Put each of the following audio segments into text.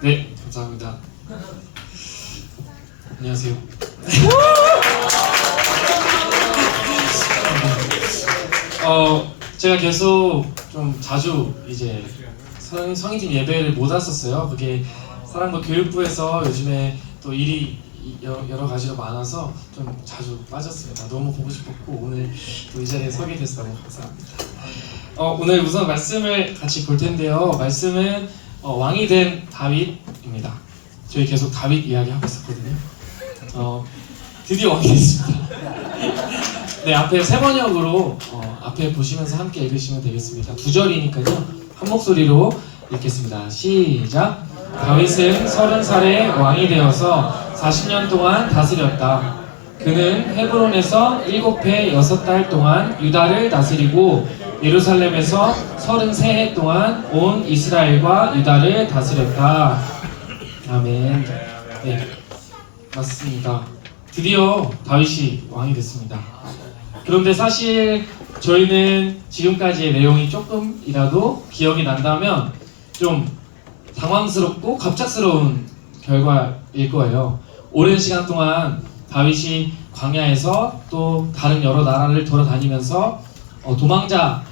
네, 감사합니다. 안녕하세요. 제가 계속 좀 자주 이제 성인팀 예배를 못 왔었어요. 그게 사랑과 교육부에서 요즘에 또 일이 여러 가지로 많아서 좀 자주 빠졌습니다. 너무 보고 싶었고 오늘 또 이 자리에 서게 돼서 너무 감사합니다. 오늘 우선 말씀을 같이 볼 텐데요. 말씀은 왕이 된 다윗입니다. 저희 계속 다윗 이야기 하고 있었거든요. 드디어 왕이 됐습니다. 네, 앞에 세 번역으로 앞에 보시면서 함께 읽으시면 되겠습니다. 2절이니까요. 한 목소리로 읽겠습니다. 시작! 다윗은 30살에 왕이 되어서 40년 동안 다스렸다. 그는 헤브론에서 7해 6달 동안 유다를 다스리고 예루살렘에서 33해 동안 온 이스라엘과 유다를 다스렸다. 아멘. 네, 맞습니다. 드디어 다윗이 왕이 됐습니다. 그런데 사실 저희는 지금까지의 내용이 조금이라도 기억이 난다면 좀 당황스럽고 갑작스러운 결과일 거예요. 오랜 시간 동안 다윗이 광야에서 또 다른 여러 나라를 돌아다니면서 도망자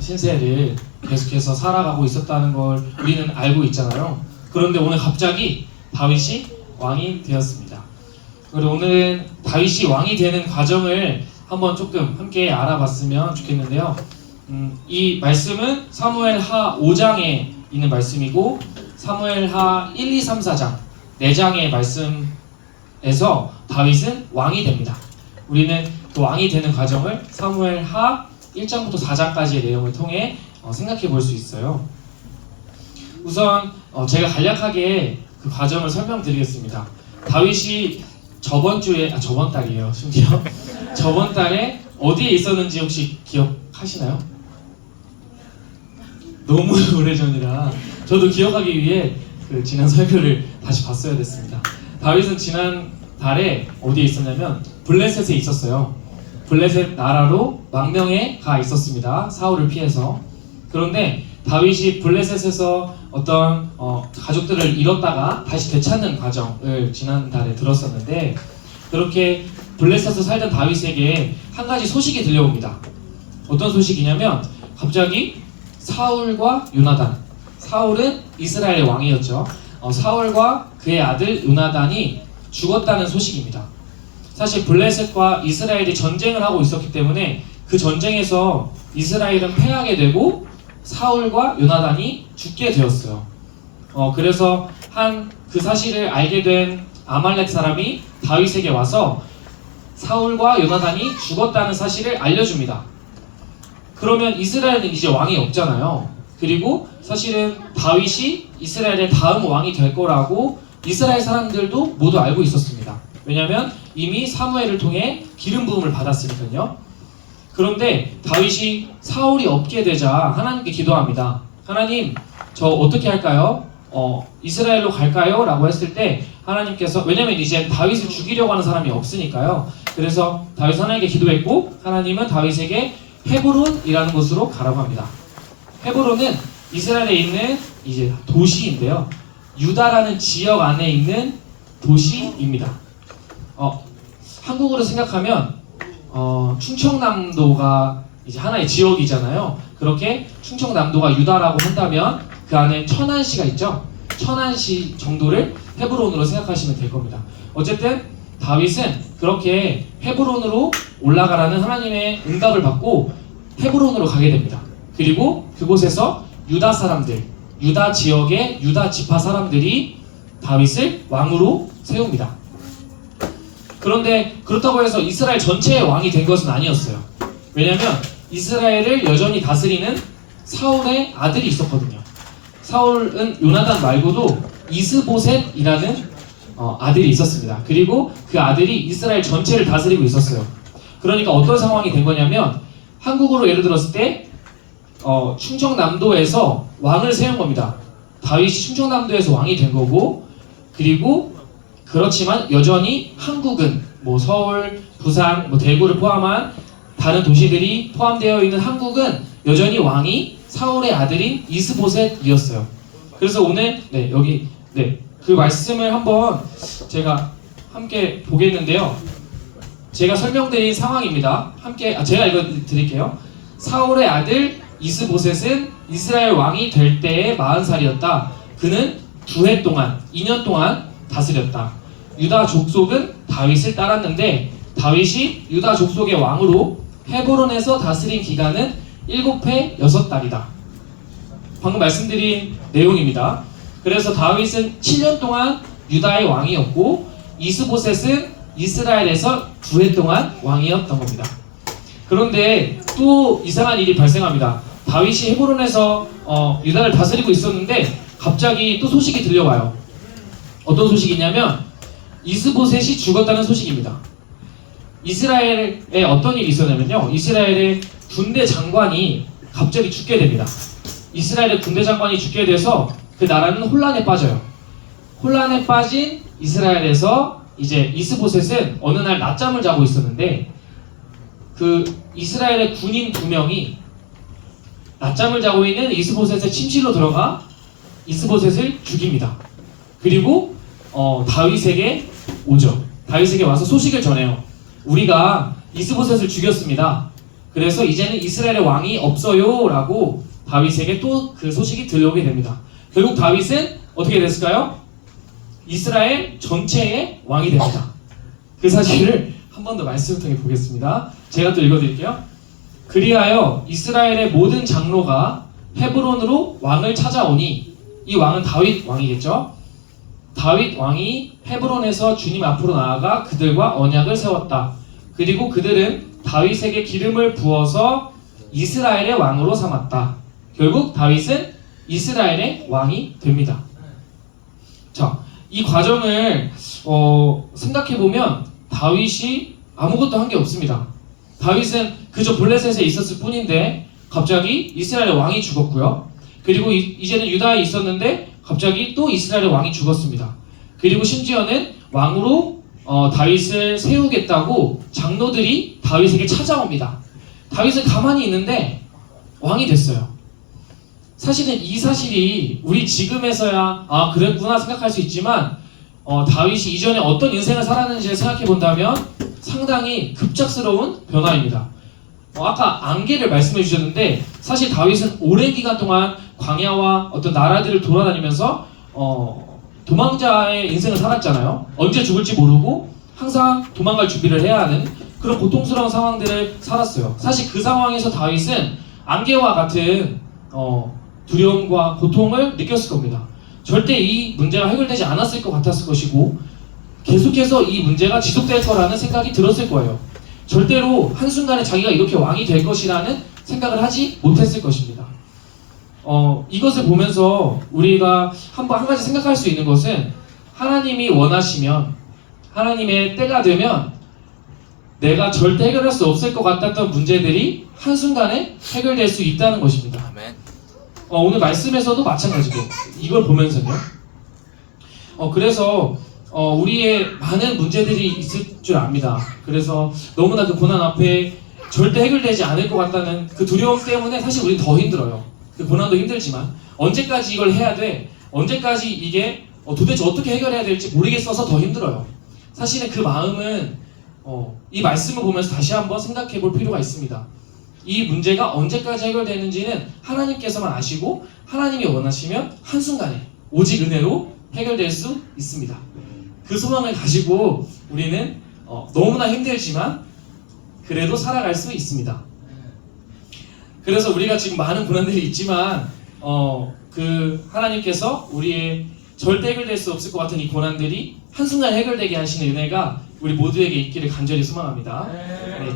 신세를 계속해서 살아가고 있었다는 걸 우리는 알고 있잖아요. 그런데 오늘 갑자기 다윗이 왕이 되었습니다. 그리고 오늘은 다윗이 왕이 되는 과정을 한번 조금 함께 알아봤으면 좋겠는데요. 이 말씀은 사무엘하 5장에 있는 말씀이고 사무엘하 1, 2, 3, 4장 4장의 말씀에서 다윗은 왕이 됩니다. 우리는 그 왕이 되는 과정을 사무엘하 1장부터 4장까지의 내용을 통해 생각해 볼 수 있어요. 우선 제가 간략하게 그 과정을 설명드리겠습니다. 다윗이 저번 달이에요. 심지어 저번 달에 어디에 있었는지 혹시 기억하시나요? 너무 오래전이라 저도 기억하기 위해 그 지난 설교를 다시 봤어야 됐습니다. 다윗은 지난 달에 어디에 있었냐면 블레셋에 있었어요. 블레셋 나라로 망명에 가 있었습니다. 사울을 피해서. 그런데 다윗이 블레셋에서 어떤 가족들을 잃었다가 다시 되찾는 과정을 지난달에 들었었는데 그렇게 블레셋에서 살던 다윗에게 한 가지 소식이 들려옵니다. 어떤 소식이냐면 갑자기 사울과 요나단, 사울은 이스라엘의 왕이었죠. 사울과 그의 아들 요나단이 죽었다는 소식입니다. 사실 블레셋과 이스라엘이 전쟁을 하고 있었기 때문에 그 전쟁에서 이스라엘은 패하게 되고 사울과 요나단이 죽게 되었어요. 그래서 그 사실을 알게 된 아말렉 사람이 다윗에게 와서 사울과 요나단이 죽었다는 사실을 알려줍니다. 그러면 이스라엘은 이제 왕이 없잖아요. 그리고 사실은 다윗이 이스라엘의 다음 왕이 될 거라고 이스라엘 사람들도 모두 알고 있었습니다. 왜냐하면 이미 사무엘을 통해 기름 부음을 받았으니까요. 그런데 다윗이 사울이 없게 되자 하나님께 기도합니다. 하나님, 저 어떻게 할까요? 이스라엘로 갈까요? 라고 했을 때 하나님께서, 왜냐면 이제 다윗을 죽이려고 하는 사람이 없으니까요. 그래서 다윗은 하나님께 기도했고 하나님은 다윗에게 헤브론이라는 곳으로 가라고 합니다. 헤브론은 이스라엘에 있는 이제 도시인데요. 유다라는 지역 안에 있는 도시입니다. 한국으로 생각하면 충청남도가 이제 하나의 지역이잖아요. 그렇게 충청남도가 유다라고 한다면 그 안에 천안시가 있죠. 천안시 정도를 헤브론으로 생각하시면 될 겁니다. 어쨌든 다윗은 그렇게 헤브론으로 올라가라는 하나님의 응답을 받고 헤브론으로 가게 됩니다. 그리고 그곳에서 유다 사람들, 유다 지역의 유다 지파 사람들이 다윗을 왕으로 세웁니다. 그런데 그렇다고 해서 이스라엘 전체의 왕이 된 것은 아니었어요. 왜냐하면 이스라엘을 여전히 다스리는 사울의 아들이 있었거든요. 사울은 요나단 말고도 이스보셋이라는 아들이 있었습니다. 그리고 그 아들이 이스라엘 전체를 다스리고 있었어요. 그러니까 어떤 상황이 된 거냐면 한국으로 예를 들었을 때 충청남도에서 왕을 세운 겁니다. 다윗이 충청남도에서 왕이 된 거고, 그리고 그렇지만 여전히 한국은 서울, 부산, 대구를 포함한 다른 도시들이 포함되어 있는 한국은 여전히 왕이 사울의 아들인 이스보셋이었어요. 그래서 오늘 여기 그 말씀을 한번 제가 함께 보겠는데요. 제가 설명드린 상황입니다. 제가 읽어드릴게요. 사울의 아들 이스보셋은 이스라엘 왕이 될 때에 40살이었다. 그는 2해 동안, 2년 동안 다스렸다. 유다 족속은 다윗을 따랐는데 다윗이 유다 족속의 왕으로 헤브론에서 다스린 기간은 7해 6달이다. 방금 말씀드린 내용입니다. 그래서 다윗은 7년 동안 유다의 왕이었고 이스보셋은 이스라엘에서 2해 동안 왕이었던 겁니다. 그런데 또 이상한 일이 발생합니다. 다윗이 헤브론에서 유다를 다스리고 있었는데 갑자기 또 소식이 들려와요. 어떤 소식이냐면 이스보셋이 죽었다는 소식입니다. 이스라엘에 어떤 일이 있었냐면요. 이스라엘의 군대 장관이 갑자기 죽게 됩니다. 이스라엘의 군대 장관이 죽게 돼서 그 나라는 혼란에 빠져요. 혼란에 빠진 이스라엘에서 이제 이스보셋은 어느 날 낮잠을 자고 있었는데 그 이스라엘의 군인 2명이 낮잠을 자고 있는 이스보셋의 침실로 들어가 이스보셋을 죽입니다. 그리고 다윗에게 오죠. 다윗에게 와서 소식을 전해요. 우리가 이스보셋을 죽였습니다. 그래서 이제는 이스라엘의 왕이 없어요 라고 다윗에게 또 그 소식이 들려오게 됩니다. 결국 다윗은 어떻게 됐을까요? 이스라엘 전체의 왕이 됩니다. 그 사실을 한 번 더 말씀을 통해 보겠습니다. 제가 또 읽어드릴게요. 그리하여 이스라엘의 모든 장로가 헤브론으로 왕을 찾아오니, 이 왕은 다윗 왕이겠죠. 다윗 왕이 헤브론에서 주님 앞으로 나아가 그들과 언약을 세웠다. 그리고 그들은 다윗에게 기름을 부어서 이스라엘의 왕으로 삼았다. 결국 다윗은 이스라엘의 왕이 됩니다. 자, 이 과정을 생각해보면 다윗이 아무것도 한 게 없습니다. 다윗은 그저 블레셋에 있었을 뿐인데 갑자기 이스라엘의 왕이 죽었고요. 그리고 이제는 유다에 있었는데 갑자기 또 이스라엘의 왕이 죽었습니다. 그리고 심지어는 왕으로 다윗을 세우겠다고 장로들이 다윗에게 찾아옵니다. 다윗은 가만히 있는데 왕이 됐어요. 사실은 이 사실이 우리 지금에서야 그랬구나 생각할 수 있지만 다윗이 이전에 어떤 인생을 살았는지를 생각해 본다면 상당히 급작스러운 변화입니다. 아까 안개를 말씀해 주셨는데 사실 다윗은 오랜 기간 동안 광야와 어떤 나라들을 돌아다니면서 도망자의 인생을 살았잖아요. 언제 죽을지 모르고 항상 도망갈 준비를 해야 하는 그런 고통스러운 상황들을 살았어요. 사실 그 상황에서 다윗은 안개와 같은 두려움과 고통을 느꼈을 겁니다. 절대 이 문제가 해결되지 않았을 것 같았을 것이고 계속해서 이 문제가 지속될 거라는 생각이 들었을 거예요. 절대로 한순간에 자기가 이렇게 왕이 될 것이라는 생각을 하지 못했을 것입니다. 이것을 보면서 우리가 한 가지 생각할 수 있는 것은 하나님이 원하시면 하나님의 때가 되면 내가 절대 해결할 수 없을 것 같았던 문제들이 한순간에 해결될 수 있다는 것입니다. 아멘. 오늘 말씀에서도 마찬가지고 이걸 보면서요. 그래서 우리의 많은 문제들이 있을 줄 압니다. 그래서 너무나 그 고난 앞에 절대 해결되지 않을 것 같다는 그 두려움 때문에 사실 우리는 더 힘들어요. 그 고난도 힘들지만 언제까지 이걸 해야 돼? 언제까지 이게 도대체 어떻게 해결해야 될지 모르겠어서 더 힘들어요. 사실은 그 마음은 이 말씀을 보면서 다시 한번 생각해 볼 필요가 있습니다. 이 문제가 언제까지 해결되는지는 하나님께서만 아시고 하나님이 원하시면 한순간에 오직 은혜로 해결될 수 있습니다. 그 소망을 가지고 우리는 너무나 힘들지만 그래도 살아갈 수 있습니다. 그래서 우리가 지금 많은 고난들이 있지만 그 하나님께서 우리의 절대 해결될 수 없을 것 같은 이 고난들이 한순간 해결되게 하시는 은혜가 우리 모두에게 있기를 간절히 소망합니다. 네.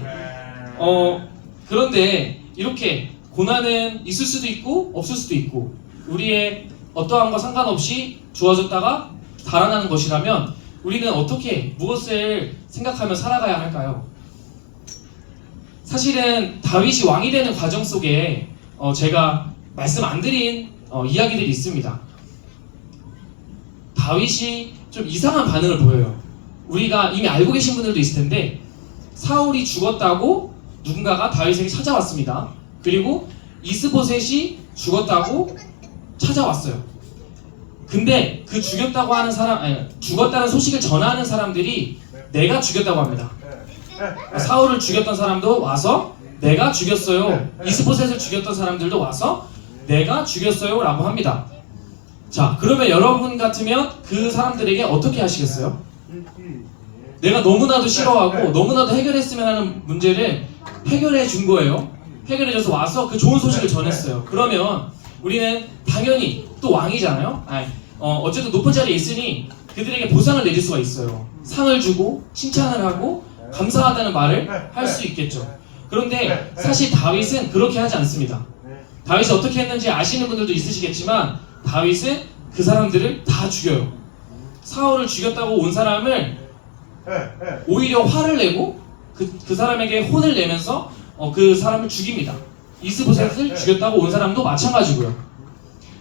그런데 이렇게 고난은 있을 수도 있고 없을 수도 있고 우리의 어떠함과 상관없이 주어졌다가 달아나는 것이라면 우리는 어떻게 무엇을 생각하며 살아가야 할까요? 사실은 다윗이 왕이 되는 과정 속에 제가 말씀 안 드린 이야기들이 있습니다. 다윗이 좀 이상한 반응을 보여요. 우리가 이미 알고 계신 분들도 있을 텐데 사울이 죽었다고 누군가가 다윗에게 찾아왔습니다. 그리고 이스보셋이 죽었다고 찾아왔어요. 근데 그 죽였다고 하는 사람, 아니, 죽었다는 소식을 전하는 사람들이 내가 죽였다고 합니다. 사울을 죽였던 사람도 와서 내가 죽였어요. 이스보셋을 죽였던 사람들도 와서 내가 죽였어요 라고 합니다. 자, 그러면 여러분 같으면 그 사람들에게 어떻게 하시겠어요? 내가 너무나도 싫어하고 너무나도 해결했으면 하는 문제를 해결해 준 거예요. 해결해 줘서 와서 그 좋은 소식을 전했어요. 그러면 우리는 당연히 또 왕이잖아요. 어쨌든 높은 자리에 있으니 그들에게 보상을 내줄 수가 있어요. 상을 주고 칭찬을 하고 감사하다는 말을 할 수 있겠죠. 그런데 사실 다윗은 그렇게 하지 않습니다. 다윗이 어떻게 했는지 아시는 분들도 있으시겠지만 다윗은 그 사람들을 다 죽여요. 사울을 죽였다고 온 사람을 오히려 화를 내고 그 사람에게 혼을 내면서 그 사람을 죽입니다. 이스보셋을 죽였다고 온 사람도 마찬가지고요.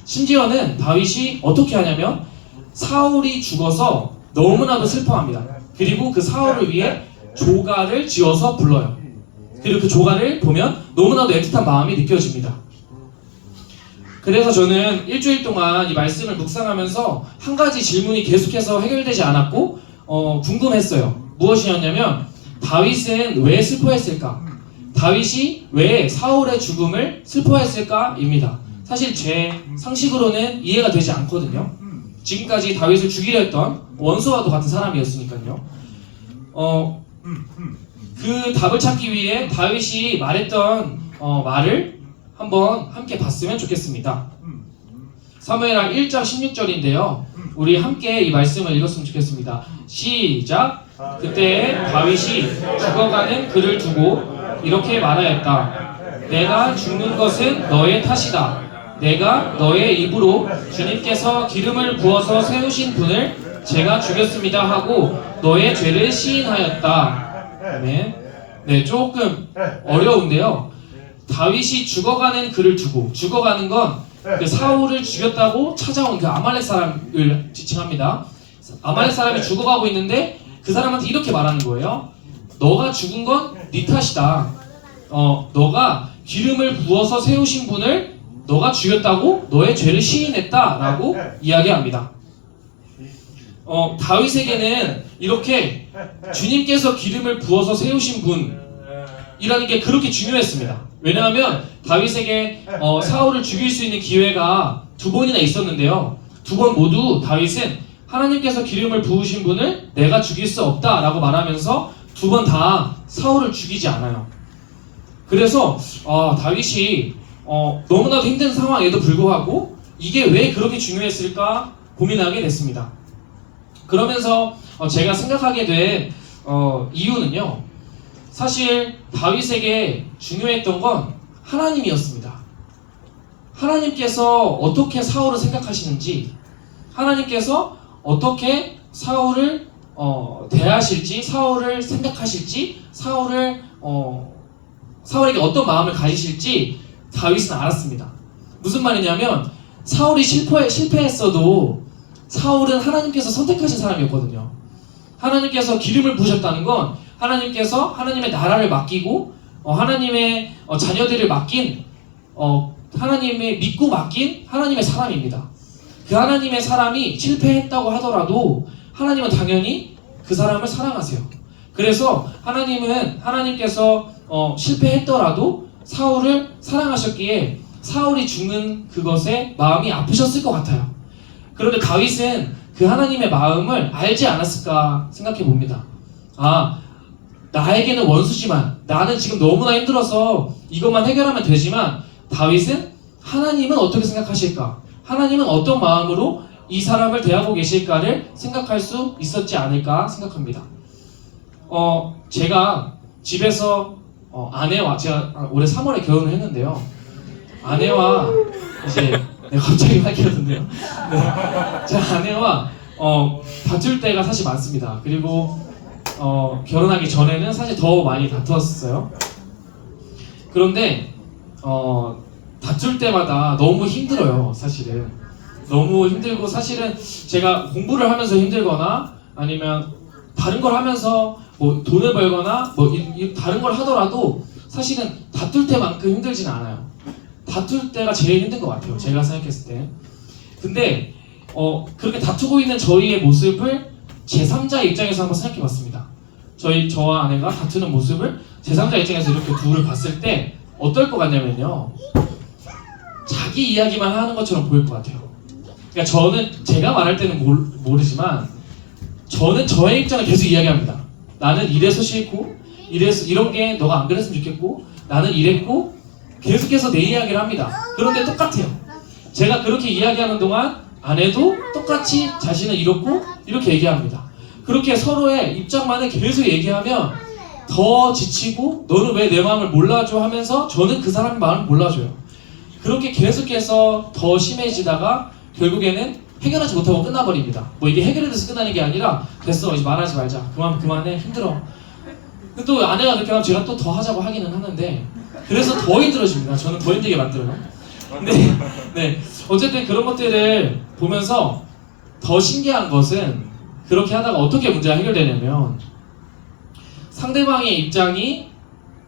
심지어는 다윗이 어떻게 하냐면 사울이 죽어서 너무나도 슬퍼합니다. 그리고 그 사울을 위해 조가를 지어서 불러요. 그리고 그 조가를 보면 너무나도 애틋한 마음이 느껴집니다. 그래서 저는 일주일 동안 이 말씀을 묵상하면서 한 가지 질문이 계속해서 해결되지 않았고 궁금했어요. 무엇이었냐면 다윗은 왜 슬퍼했을까? 다윗이 왜 사울의 죽음을 슬퍼했을까입니다. 사실 제 상식으로는 이해가 되지 않거든요. 지금까지 다윗을 죽이려 했던 원수와도 같은 사람이었으니까요. 그 답을 찾기 위해 다윗이 말했던 말을 한번 함께 봤으면 좋겠습니다. 사무엘하 1장 16절인데요. 우리 함께 이 말씀을 읽었으면 좋겠습니다. 시작! 그때 다윗이 죽어가는 그를 두고 이렇게 말하였다. 내가 죽는 것은 너의 탓이다. 내가 너의 입으로 주님께서 기름을 부어서 세우신 분을 제가 죽였습니다 하고 너의 죄를 시인하였다. 아멘. 네, 조금 어려운데요. 다윗이 죽어가는 그를 두고, 죽어가는 건 그 사울을 죽였다고 찾아온 그 아말렉 사람을 지칭합니다. 아말렉 사람이 죽어가고 있는데 그 사람한테 이렇게 말하는 거예요. 너가 죽은 건 네 탓이다. 너가 기름을 부어서 세우신 분을 너가 죽였다고 너의 죄를 시인했다라고 이야기합니다. 다윗에게는 이렇게 주님께서 기름을 부어서 세우신 분이라는 게 그렇게 중요했습니다. 왜냐하면 다윗에게 사울을 죽일 수 있는 기회가 두 번이나 있었는데요. 두 번 모두 다윗은 하나님께서 기름을 부으신 분을 내가 죽일 수 없다라고 말하면서 두 번 다 사울을 죽이지 않아요. 그래서 다윗이 너무나도 힘든 상황에도 불구하고 이게 왜 그렇게 중요했을까 고민하게 됐습니다. 그러면서 제가 생각하게 된 이유는요. 사실 다윗에게 중요했던 건 하나님이었습니다. 하나님께서 어떻게 사울을 생각하시는지, 하나님께서 어떻게 사울을 대하실지, 사울을 생각하실지, 사울에게 어떤 마음을 가지실지 다윗은 알았습니다. 무슨 말이냐면 사울이 실패했어도 사울은 하나님께서 선택하신 사람이었거든요. 하나님께서 기름을 부으셨다는 건 하나님께서 하나님의 나라를 맡기고 하나님의 자녀들을 맡긴 하나님의 믿고 맡긴 하나님의 사람입니다. 그 하나님의 사람이 실패했다고 하더라도 하나님은 당연히 그 사람을 사랑하세요. 그래서 하나님께서 실패했더라도 사울을 사랑하셨기에 사울이 죽는 그것에 마음이 아프셨을 것 같아요. 그런데 다윗은 그 하나님의 마음을 알지 않았을까 생각해 봅니다. 나에게는 원수지만 나는 지금 너무나 힘들어서 이것만 해결하면 되지만 다윗은 하나님은 어떻게 생각하실까? 하나님은 어떤 마음으로 이 사람을 대하고 계실까를 생각할 수 있었지 않을까 생각합니다. 제가 집에서 아내와 제가 올해 3월에 결혼을 했는데요. 아내와 이제 갑자기 밝혀졌네요. 제 아내와 다툴 때가 사실 많습니다. 그리고 결혼하기 전에는 사실 더 많이 다투었어요. 그런데 다툴 때마다 너무 힘들어요. 사실은 너무 힘들고 사실은 제가 공부를 하면서 힘들거나 아니면 다른 걸 하면서 뭐 돈을 벌거나 뭐 다른 걸 하더라도 사실은 다툴 때만큼 힘들진 않아요. 다툴 때가 제일 힘든 것 같아요. 제가 생각했을 때. 근데 그렇게 다투고 있는 저희의 모습을 제3자 입장에서 한번 생각해봤습니다. 저와 아내가 다투는 모습을 제3자 입장에서 이렇게 둘을 봤을 때 어떨 것 같냐면요. 자기 이야기만 하는 것처럼 보일 것 같아요. 그러니까 저는 제가 말할 때는 모르지만 저는 저의 입장을 계속 이야기합니다. 나는 이래서 싫고 이런 게 너가 안 그랬으면 좋겠고 나는 이랬고 계속해서 내 이야기를 합니다. 그런데 똑같아요. 제가 그렇게 이야기하는 동안 아내도 똑같이 자신은 이렇고 이렇게 얘기합니다. 그렇게 서로의 입장만을 계속 얘기하면 더 지치고 너는 왜 내 마음을 몰라줘 하면서 저는 그 사람의 마음을 몰라줘요. 그렇게 계속해서 더 심해지다가 결국에는 해결하지 못하고 끝나버립니다. 뭐 이게 해결이 돼서 끝나는 게 아니라 됐어 이제 말하지 말자 그만해 힘들어. 근데 또 아내가 그렇게 하면 제가 또 더 하자고 하기는 하는데 그래서 더 힘들어집니다. 저는 더 힘들게 만들어요. 근데 네 어쨌든 그런 것들을 보면서 더 신기한 것은 그렇게 하다가 어떻게 문제가 해결되냐면 상대방의 입장이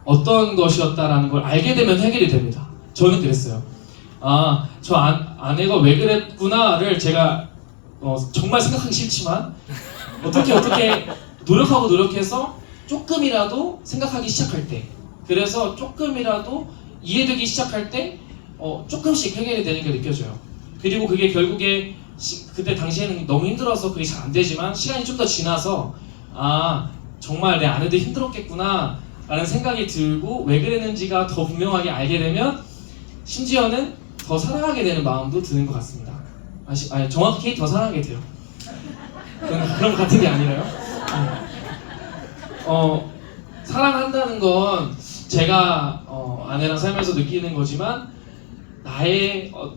어떤 것이었다라는 걸 알게 되면 해결이 됩니다. 저는 그랬어요. 저 아내가 왜 그랬구나를 제가 정말 생각하기 싫지만 어떻게 노력해서 조금이라도 생각하기 시작할 때 그래서 조금이라도 이해되기 시작할 때 조금씩 해결이 되는 게 느껴져요. 그리고 그게 결국에 그때 당시에는 너무 힘들어서 그게 잘 안 되지만 시간이 좀 더 지나서 정말 내 아내도 힘들었겠구나 라는 생각이 들고 왜 그랬는지가 더 분명하게 알게 되면 심지어는 더 사랑하게 되는 마음도 드는 것 같습니다. 정확히 더 사랑하게 돼요. 그런 것 같은 게 아니라요. 사랑한다는 건 제가 아내랑 살면서 느끼는 거지만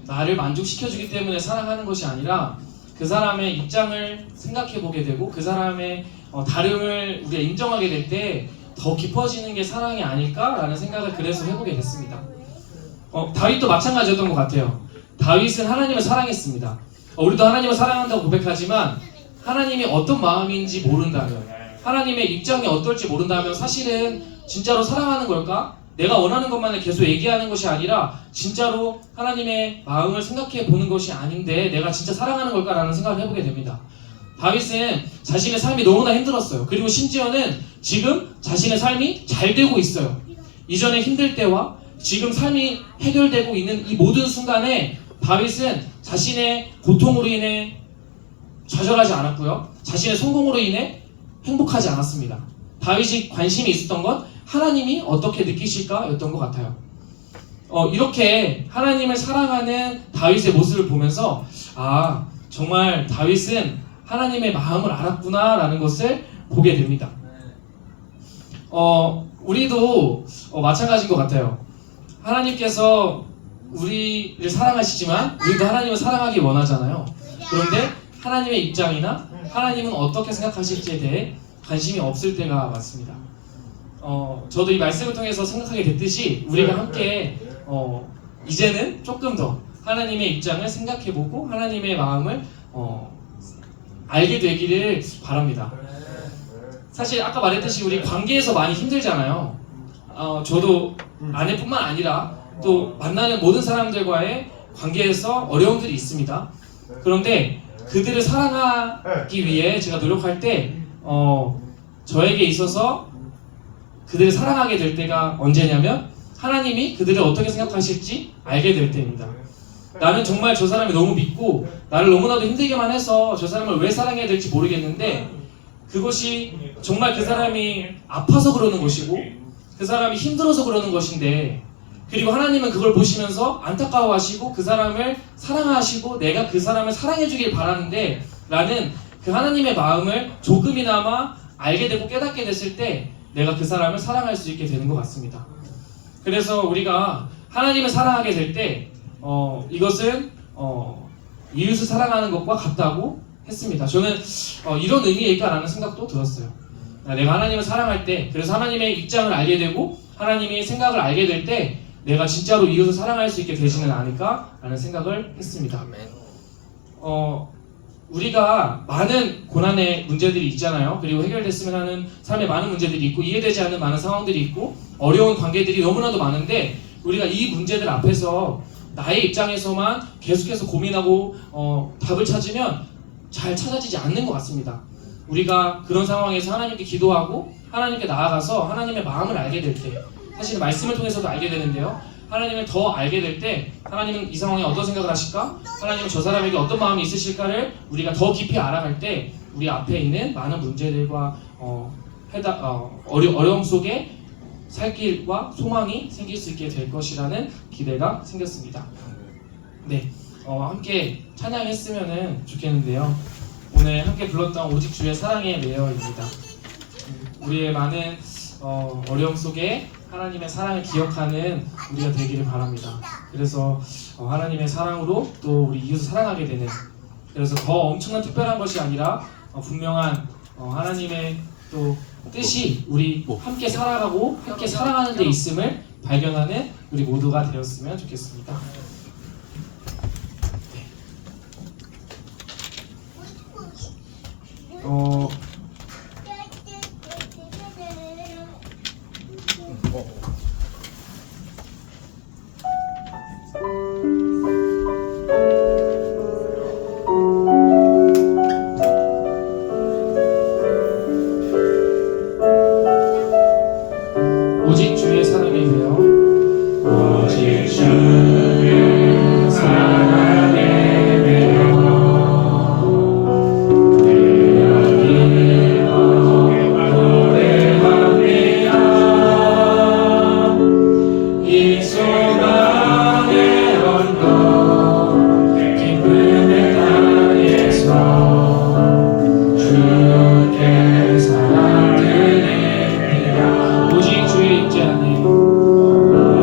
나를 만족시켜주기 때문에 사랑하는 것이 아니라 그 사람의 입장을 생각해 보게 되고 그 사람의 다름을 우리가 인정하게 될 때 더 깊어지는 게 사랑이 아닐까라는 생각을 그래서 해보게 됐습니다. 다윗도 마찬가지였던 것 같아요. 다윗은 하나님을 사랑했습니다. 우리도 하나님을 사랑한다고 고백하지만 하나님이 어떤 마음인지 모른다면 하나님의 입장이 어떨지 모른다면 사실은 진짜로 사랑하는 걸까? 내가 원하는 것만을 계속 얘기하는 것이 아니라 진짜로 하나님의 마음을 생각해 보는 것이 아닌데 내가 진짜 사랑하는 걸까라는 생각을 해보게 됩니다. 다윗은 자신의 삶이 너무나 힘들었어요. 그리고 심지어는 지금 자신의 삶이 잘 되고 있어요. 이전에 힘들 때와 지금 삶이 해결되고 있는 이 모든 순간에 다윗은 자신의 고통으로 인해 좌절하지 않았고요. 자신의 성공으로 인해 행복하지 않았습니다. 다윗이 관심이 있었던 건 하나님이 어떻게 느끼실까 였던 것 같아요. 이렇게 하나님을 사랑하는 다윗의 모습을 보면서 정말 다윗은 하나님의 마음을 알았구나 라는 것을 보게 됩니다. 우리도 마찬가지인 것 같아요. 하나님께서 우리를 사랑하시지만 우리도 하나님을 사랑하기 원하잖아요. 그런데 하나님의 입장이나 하나님은 어떻게 생각하실지에 대해 관심이 없을 때가 많습니다. 저도 이 말씀을 통해서 생각하게 됐듯이 우리가 함께 이제는 조금 더 하나님의 입장을 생각해보고 하나님의 마음을 알게 되기를 바랍니다. 사실 아까 말했듯이 우리 관계에서 많이 힘들잖아요. 저도 아내뿐만 아니라 또 만나는 모든 사람들과의 관계에서 어려움들이 있습니다. 그런데 그들을 사랑하기 위해 제가 노력할 때 저에게 있어서 그들을 사랑하게 될 때가 언제냐면 하나님이 그들을 어떻게 생각하실지 알게 될 때입니다. 나는 정말 저 사람이 너무 믿고 나를 너무나도 힘들게만 해서 저 사람을 왜 사랑해야 될지 모르겠는데 그것이 정말 그 사람이 아파서 그러는 것이고 그 사람이 힘들어서 그러는 것인데 그리고 하나님은 그걸 보시면서 안타까워하시고 그 사람을 사랑하시고 내가 그 사람을 사랑해주길 바라는데 라는 그 하나님의 마음을 조금이나마 알게 되고 깨닫게 됐을 때 내가 그 사람을 사랑할 수 있게 되는 것 같습니다. 그래서 우리가 하나님을 사랑하게 될 때 이것은 이웃을 사랑하는 것과 같다고 했습니다. 저는 이런 의미일까라는 생각도 들었어요. 내가 하나님을 사랑할 때 그래서 하나님의 입장을 알게 되고 하나님의 생각을 알게 될 때 내가 진짜로 이웃을 사랑할 수 있게 되지는 않을까라는 생각을 했습니다. 우리가 많은 고난의 문제들이 있잖아요. 그리고 해결됐으면 하는 삶의 많은 문제들이 있고 이해되지 않는 많은 상황들이 있고 어려운 관계들이 너무나도 많은데 우리가 이 문제들 앞에서 나의 입장에서만 계속해서 고민하고 답을 찾으면 잘 찾아지지 않는 것 같습니다. 우리가 그런 상황에서 하나님께 기도하고 하나님께 나아가서 하나님의 마음을 알게 될 때, 사실은 말씀을 통해서도 알게 되는데요, 하나님을 더 알게 될 때 하나님은 이 상황에 어떤 생각을 하실까? 하나님은 저 사람에게 어떤 마음이 있으실까를 우리가 더 깊이 알아갈 때 우리 앞에 있는 많은 문제들과 어려움 속에 살 길과 소망이 생길 수 있게 될 것이라는 기대가 생겼습니다. 네, 함께 찬양했으면 좋겠는데요. 오늘 함께 불렀던 오직 주의 사랑의 매여입니다. 우리의 많은 어려움 속에 하나님의 사랑을 기억하는 우리가 되기를 바랍니다. 그래서 하나님의 사랑으로 또 우리 이웃을 사랑하게 되는, 그래서 더 엄청난 특별한 것이 아니라 분명한 하나님의 또 뜻이 우리 함께 살아가고 함께 사랑하는 데 있음을 발견하는 우리 모두가 되었으면 좋겠습니다. 오직 주의 사랑에 매여, 오직 주의 사랑에 매여 노래합니다. 이 소망의 언덕 기쁨의 땅에서 주께 사랑 드립니다. 오직 주의 임재 안에,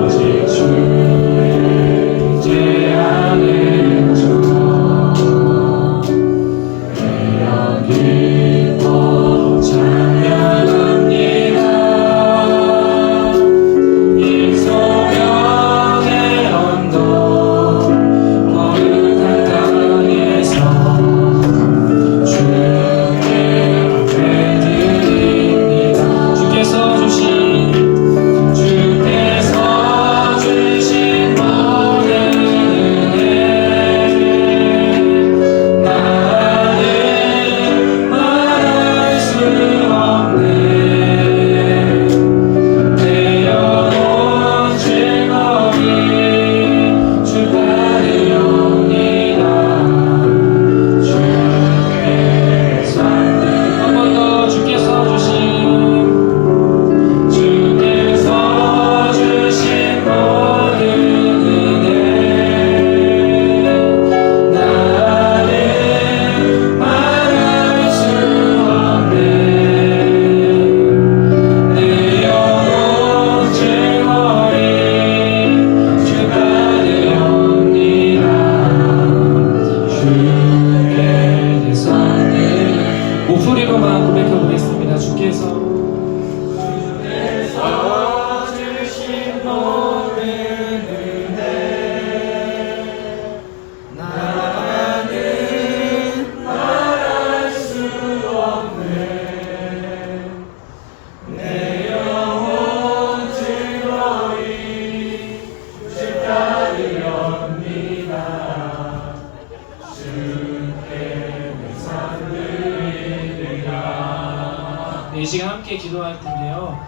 오직 주의 임재 안에 매여 기뻐 찬양합니다. 이 소명의 언덕 거룩한 땅에서 주께 예배 드립니다. 주께서 주신 모든 은혜 나는 말할 수 없네. 내 영혼 즐거이 주 따르옵니다. 주께서 한 번 더 주께서 주신 모든 은혜 나는 말할 수 없네. 내 영혼 즐거이 주 따르옵니다. 주께 대선을 목소리로만 고백해 보겠습니다. 주께서 주신 모든 은혜 나는 말할 수 없네. 내 영혼 즐거이 주 따르옵니다. 주께 감사를 드리리라. 이 시간 함께 기도할 텐데요.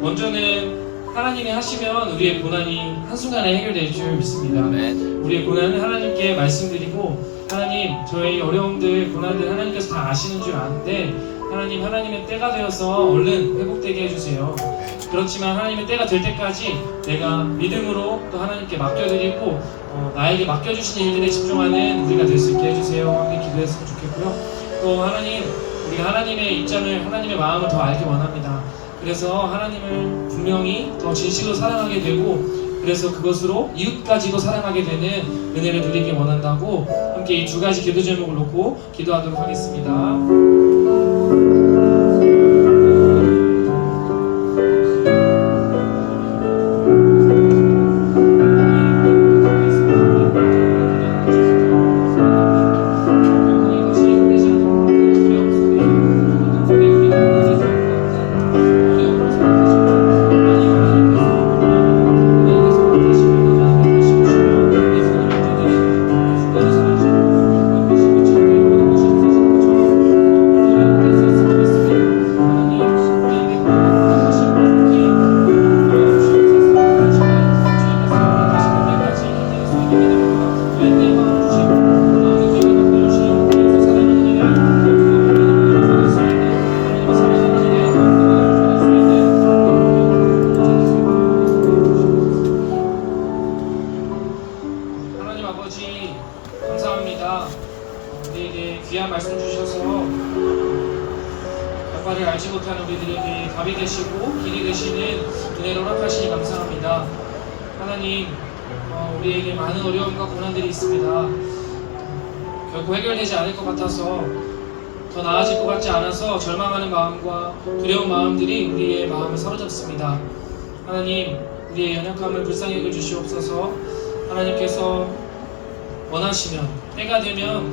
먼저는 하나님이 하시면 우리의 고난이 한순간에 해결될 줄 믿습니다. 우리의 고난은 하나님께 말씀드리고, 하나님 저희 어려움들 고난들 하나님께서 다 아시는 줄 아는데 하나님의 때가 되어서 얼른 회복되게 해주세요. 그렇지만 하나님의 때가 될 때까지 내가 믿음으로 또 하나님께 맡겨드리고 나에게 맡겨주신 일들에 집중하는 우리가 될 수 있게 해주세요. 함께 기도했으면 좋겠고요. 또 하나님, 우리가 하나님의 입장을, 하나님의 마음을 더 알기 원합니다. 그래서 하나님을 분명히 더 진실로 사랑하게 되고, 그래서 그것으로 이웃까지도 사랑하게 되는 은혜를 누리기 원한다고 함께 이 두 가지 기도 제목을 놓고 기도하도록 하겠습니다. 아버지 감사합니다. 우리에게 귀한 말씀 주셔서 역할을 알지 못하는 우리들에게 답이 되시고 길이 되시는 은혜를 허락하시니 감사합니다. 하나님, 우리에게 많은 어려움과 고난들이 있습니다. 결코 해결되지 않을 것 같아서, 더 나아질 것 같지 않아서 절망하는 마음과 두려운 마음들이 우리의 마음을 사로잡습니다. 하나님, 우리의 연약함을 불쌍히 여겨 주시옵소서. 하나님께서 원하시면, 때가 되면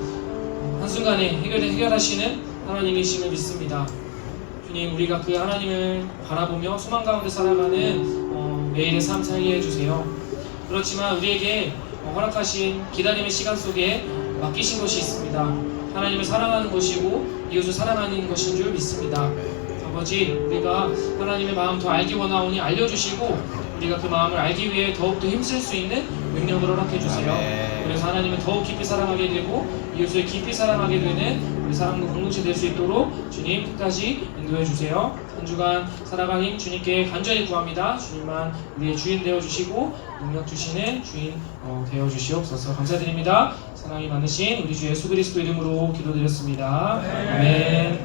한순간에 해결하시는 하나님이심을 믿습니다. 주님, 우리가 그 하나님을 바라보며 소망 가운데 살아가는 매일의 삶 살게 해주세요. 그렇지만 우리에게 허락하신 기다림의 시간 속에 맡기신 것이 있습니다. 하나님을 사랑하는 것이고 이웃을 사랑하는 것인 줄 믿습니다. 아버지, 우리가 하나님의 마음 더 알기 원하오니 알려주시고 우리가 그 마음을 알기 위해 더욱더 힘쓸 수 있는 능력을 허락해 주세요. 그래서 하나님을 더욱 깊이 사랑하게 되고 이웃을 깊이 사랑하게 되는 우리 사랑과 공동체 될 수 있도록 주님 끝까지 인도해 주세요. 한 주간 살아갈 힘 주님께 간절히 구합니다. 주님만 우리의 주인 되어 주시고 능력 주시는 주인 되어 주시옵소서. 감사드립니다. 사랑이 많으신 우리 주 예수 그리스도 이름으로 기도드렸습니다. 아멘.